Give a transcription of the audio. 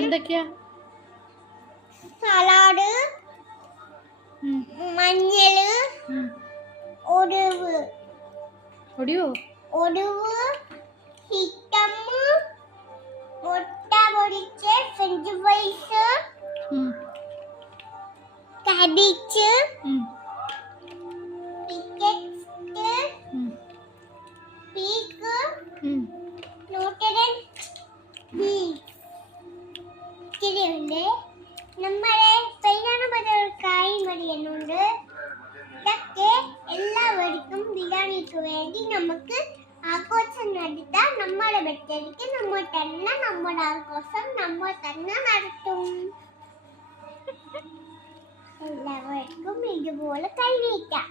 എന്തൊക്കെയാ? സലാഡ്, മഞ്ഞള്, ഒടിവ്, ചിക്കൻ, മുട്ട പൊരിച്ച്, French fries, cabbage, peak, neutral beef നമ്മുടെ കായും കറിയുന്നുണ്ട്. ഇതൊക്കെ എല്ലാവർക്കും ബിരിയാണിക്ക് വേണ്ടി നമുക്ക് ആഘോഷം നടത്താം. നമ്മുടെ ബർത്ത്ഡേക്ക് നമ്മൾ തന്നെ നമ്മുടെ ആഘോഷം നമ്മൾ തന്നെ നടത്തും. എല്ലാവർക്കും ഇതുപോലെ കഴിക്കാം.